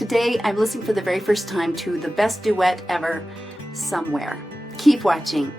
Today I'm listening for the very first time to the best duet ever, Somewhere. Keep watching.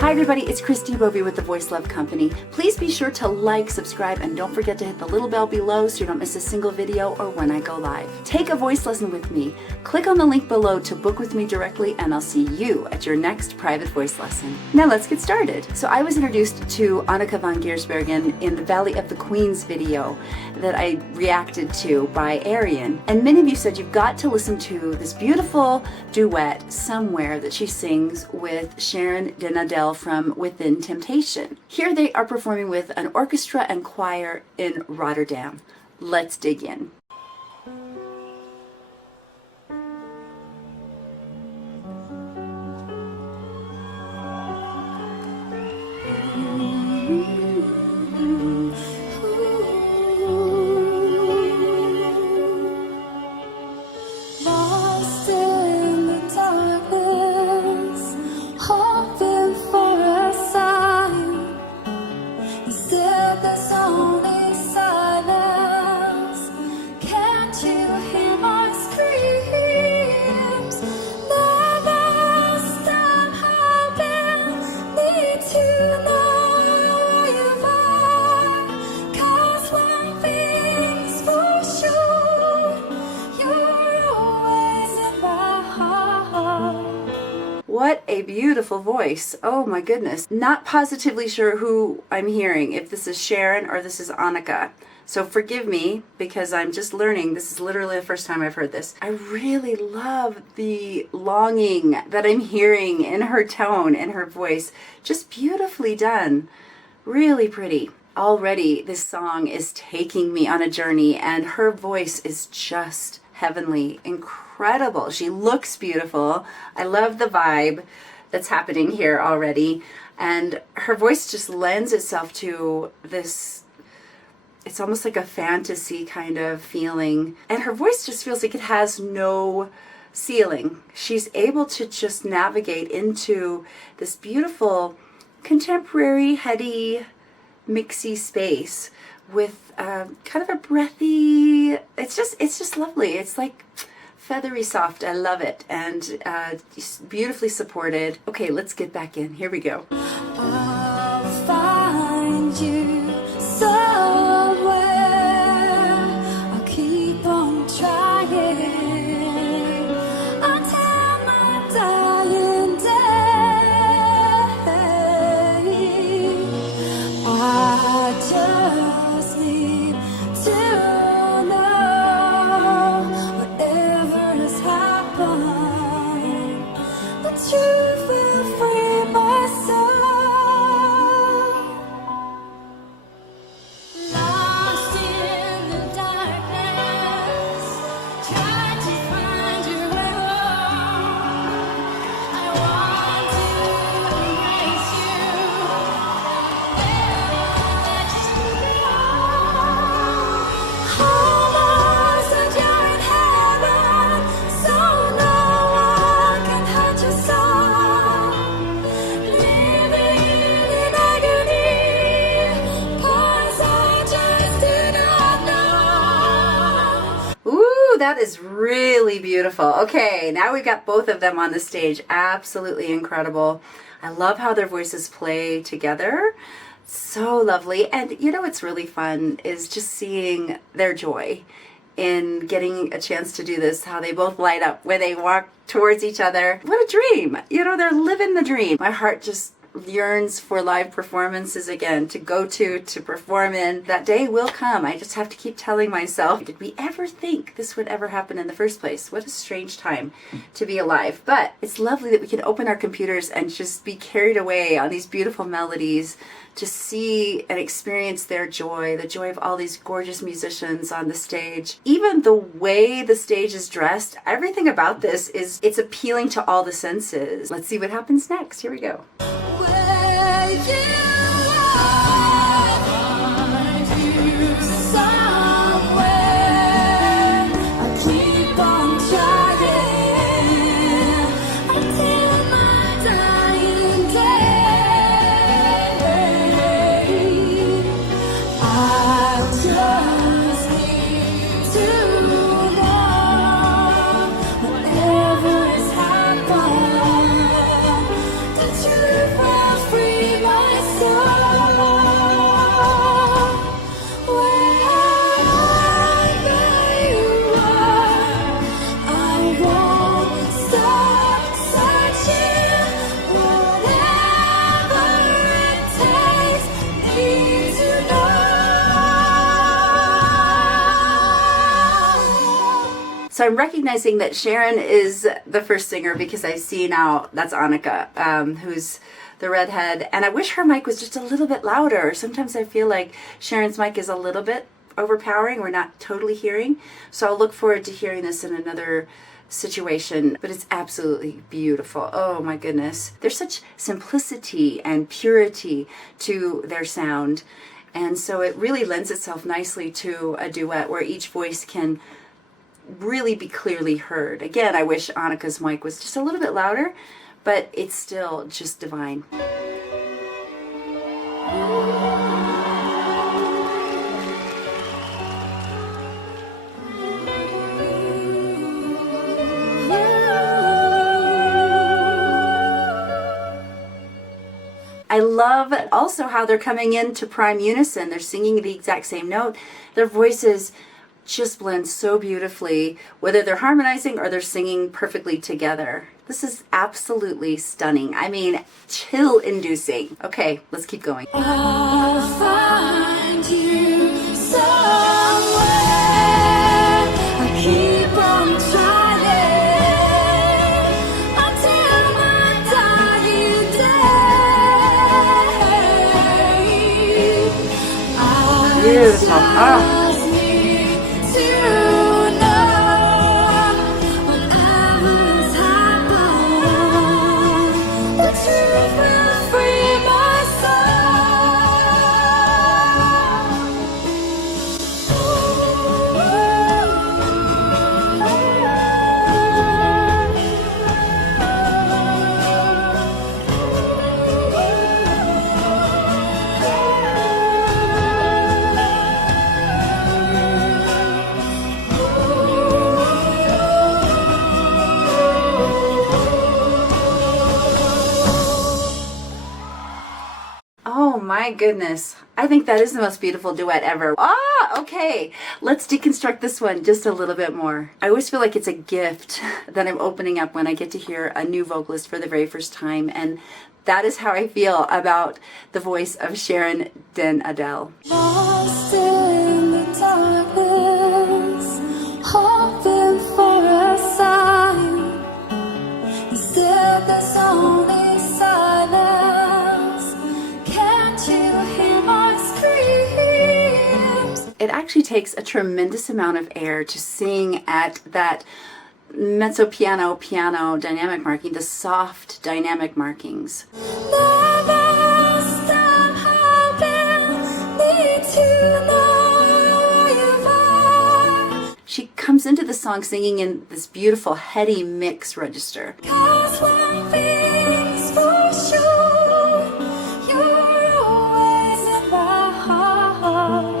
Hi everybody, it's Christi Bovee with the Voice Love Company. Please be sure to like, subscribe, and don't forget to hit the little bell below so you don't miss a single video or when I go live. Take a voice lesson with me. Click on the link below to book with me directly, and I'll see you at your next private voice lesson. Now let's get started. So I was introduced to Anneke van Giersbergen in the Valley of the Queens video that I reacted to by Arian. And many of you said you've got to listen to this beautiful duet, Somewhere, that she sings with Sharon de Nadel from Within Temptation. Here they are performing with an orchestra and choir in Rotterdam. Let's dig in. What a beautiful voice. Oh my goodness. Not positively sure who I'm hearing, if this is Sharon or this is Anneke. So forgive me because I'm just learning. This is literally the first time I've heard this. I really love the longing that I'm hearing in her tone and her voice. Just beautifully done. Really pretty. Already this song is taking me on a journey, and her voice is just heavenly, incredible. She looks beautiful. I love the vibe that's happening here already, and her voice just lends itself to this, it's almost like a fantasy kind of feeling, and her voice just feels like it has no ceiling. She's able to just navigate into this beautiful contemporary, heady, mixy space with kind of a breathy, it's just lovely. It's like feathery soft. I love it, and beautifully supported. Okay, let's get back in. Here we go. I'll find you somewhere. I'll keep on trying until my dying day. I just need to know whatever has happened, the truth will free my soul. Lost in the darkness, trying to find your way home. I want to embrace you, let you go. Almost that you're in heaven, so no one can hurt your soul. Living in agony, 'cause I just do not know. Ooh, that is really beautiful. Okay, now we've got both of them on the stage. Absolutely incredible. I love how their voices play together. So lovely. And you know what's really fun is just seeing their joy in getting a chance to do this, how they both light up when they walk towards each other. What a dream. You know, they're living the dream. My heart just yearns for live performances again, to go to perform in. That day will come. I just have to keep telling myself, did we ever think this would ever happen in the first place? What a strange time to be alive. But it's lovely that we can open our computers and just be carried away on these beautiful melodies, to see and experience their joy, the joy of all these gorgeous musicians on the stage. Even the way the stage is dressed, everything about this it's appealing to all the senses. Let's see what happens next. Here we go. Where you just need to So I'm recognizing that Sharon is the first singer because I see now that's Annika, who's the redhead. And I wish her mic was just a little bit louder. Sometimes I feel like Sharon's mic is a little bit overpowering. We're not totally hearing. So I'll look forward to hearing this in another situation, but it's absolutely beautiful. Oh my goodness. There's such simplicity and purity to their sound. And so it really lends itself nicely to a duet where each voice can really be clearly heard. Again, I wish Annika's mic was just a little bit louder, but it's still just divine. I love also how they're coming into prime unison. They're singing the exact same note. Their voices just blend so beautifully, whether they're harmonizing or they're singing perfectly together. This is absolutely stunning. I mean, chill-inducing. Okay, let's keep going. I'll find you somewhere. I keep on trying until my dying day. Beautiful. I just need to know whatever's happened, the truth will free my Oh my goodness. I think that is the most beautiful duet ever. Ah, okay. Let's deconstruct this one just a little bit more. I always feel like it's a gift that I'm opening up when I get to hear a new vocalist for the very first time. And that is how I feel about the voice of Sharon Den Adel. lost in the darkness, hoping for a sign. Instead, there's only silence. Can't you hear my screams? It actually takes a tremendous amount of air to sing at that mezzo piano dynamic marking, the soft dynamic markings. Never stop hoping, need to know you more. She comes into the song singing in this beautiful heady mix register. 'Cause one thing's for sure, you're always in my heart.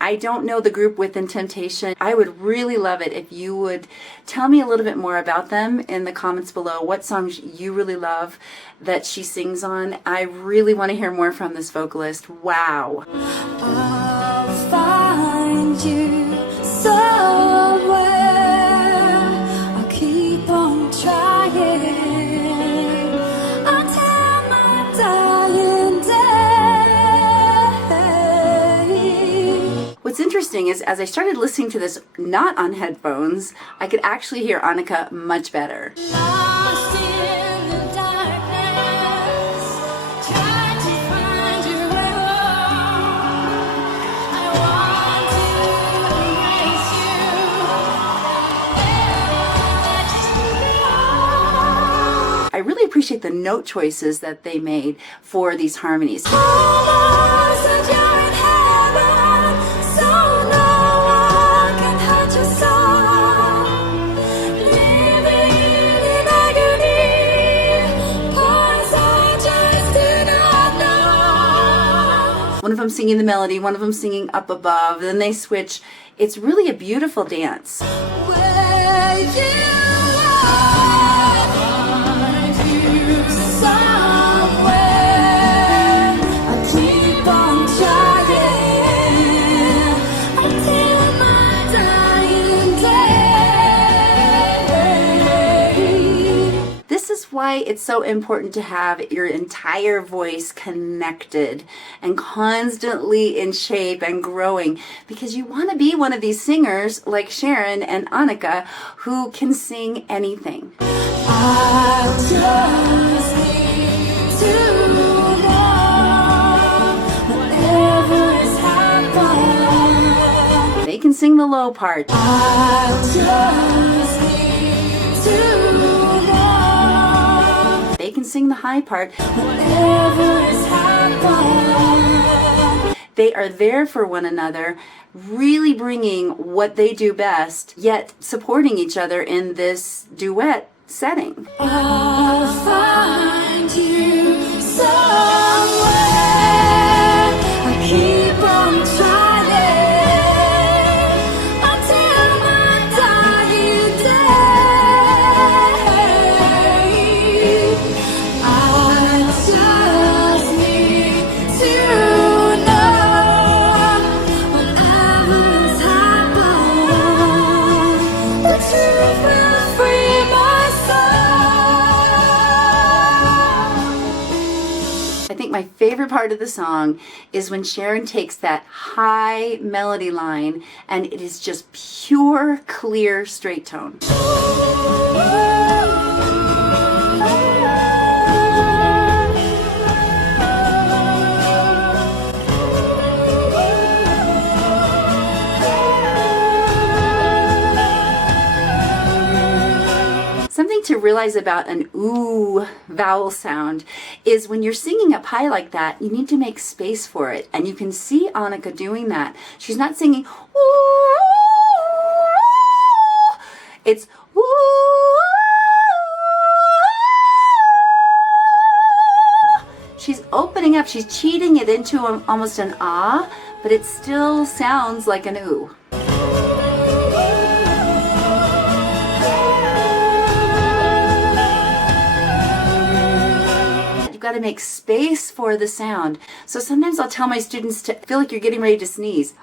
I don't know the group Within Temptation. I would really love it if you would tell me a little bit more about them in the comments below. What songs you really love that she sings on. I really want to hear more from this vocalist. Wow. I'll find you somewhere. I'll keep on trying until my dying day. What's interesting is as I started listening to this not on headphones, I could actually hear Annika much better. Lost in the darkness, trying to find your way home. I want to embrace you, never let you go. I really appreciate the note choices that they made for these harmonies. Almost like you're in heaven, so no one can hurt your soul. Living in agony, 'cause I just do not know. One of them singing the melody, one of them singing up above, then they switch. It's really a beautiful dance. Where you are, find you somewhere. I keep on trying until my dying day. This is why why it's so important to have your entire voice connected and constantly in shape and growing, because you want to be one of these singers like Sharon and Annika who can sing anything. I just need to know whatever has happened. They can sing the low part. I just need to know They can sing the high part. whatever has happened. They are there for one another, really bringing what they do best, yet supporting each other in this duet setting. I'll find you somewhere. I keep on trying until my dying day. I just need to know whatever's happened. The truth will free my I think my favorite part of the song is when Sharon takes that high melody line and it is just pure, clear, straight tone. Something to realize about an ooh vowel sound is when you're singing up high like that, you need to make space for it. And you can see Annika doing that. She's not singing ooh, it's ooh. She's opening up, she's cheating it into almost an ah, but it still sounds like an ooh. Got to make space for the sound. So sometimes I'll tell my students to feel like you're getting ready to sneeze,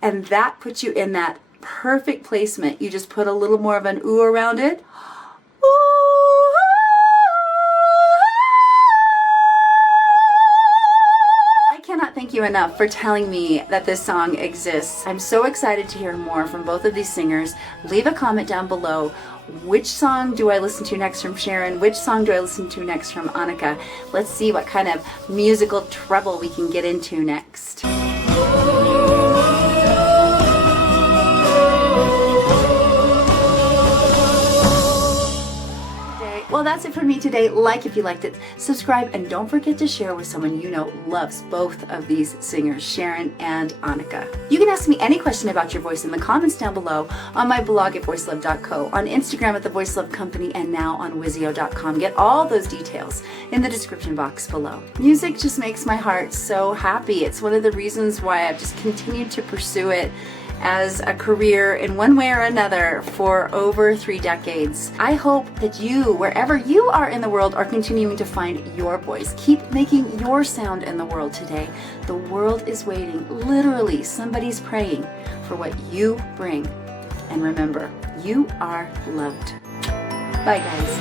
and that puts you in that perfect placement. You just put a little more of an ooh around it. Ooh. I cannot thank you enough for telling me that this song exists. I'm so excited to hear more from both of these singers. Leave a comment down below. Which song do I listen to next from Sharon? Which song do I listen to next from Annika? Let's see what kind of musical trouble we can get into next. Well, that's it for me today. Like if you liked it, subscribe, and don't forget to share with someone you know loves both of these singers, Sharon and Annika. You can ask me any question about your voice in the comments down below, on my blog at voicelove.co, on Instagram at the Voice Love Company, and now on Wizio.com. Get all those details in the description box below. Music just makes my heart so happy. It's one of the reasons why I've just continued to pursue it as a career in one way or another for over 3 decades. I hope that you, wherever you are in the world, are continuing to find your voice. Keep making your sound in the world today. The world is waiting. Literally, somebody's praying for what you bring. And remember, you are loved. Bye, guys.